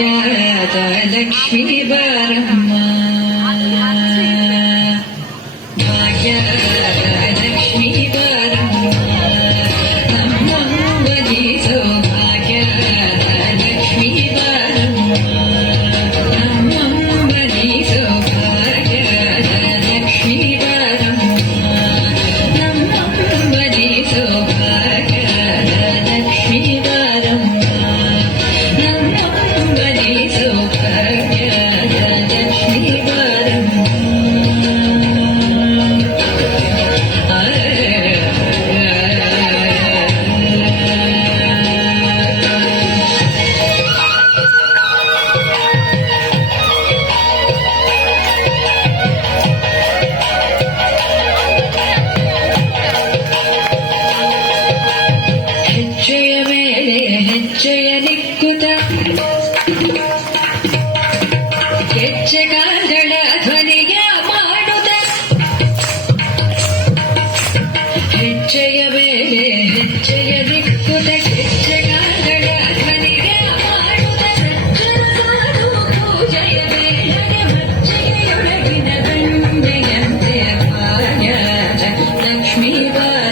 ಭಾಗ್ಯದ ಲಕ್ಷ್ಮೀ ಬಾರಮ್ಮ ಭಾಗ್ಯದ ಲಕ್ಷ್ಮೀ ಬಾರಮ್ಮ ನಮ್ಮಂಬಲಿ ಸೌಭಾಗ್ಯದ ಲಕ್ಷ್ಮೀ ಬಾರಮ್ಮ ನಮ್ಮಂಬಲಿ ಸೌಭಾಗ್ಯದ ಲಕ್ಷ್ಮೀ ಬಾರಮ್ಮ ನಮ್ಮಂಬಲಿ ಸೌಭಾಗ್ಯದ ಲಕ್ಷ್ಮೀ ಬಾರಮ್ಮ ನಮ್ಮಂಬಲಿ ಸೌಭಾಗ್ಯದ ಲಕ್ಷ್ಮೀ ಬಾರಮ್ಮ ಹೆಜ್ಜೆಯ ಮೇಲೆ ಹೆಜ್ಜೆಯ ನಿಕ್ಕುತ ಹೆಜ್ಜೆ ಕಾಲ್ಗಳ ಧ್ವನಿಯ ಮಾಡುತ್ತ ಹೆಜ್ಜೆಯ ಮೇಲೆ ಹೆಜ್ಜೆಯ ನಿಕ್ಕುತ ಹೆಜ್ಜೆ ಕಾಲ್ಗಳ ಧ್ವನಿಯ ಮಾಡುತ್ತ ಸಜ್ಜನರು ಪೂಜೆಯ ವೇಳೆಗೆ ಮಜ್ಜೆಯೊಳಗಿನ ಗಂಗೆಯಂತೆ ಭಾಗ್ಯದ ಲಕ್ಷ್ಮೀ ಬಾರಮ್ಮ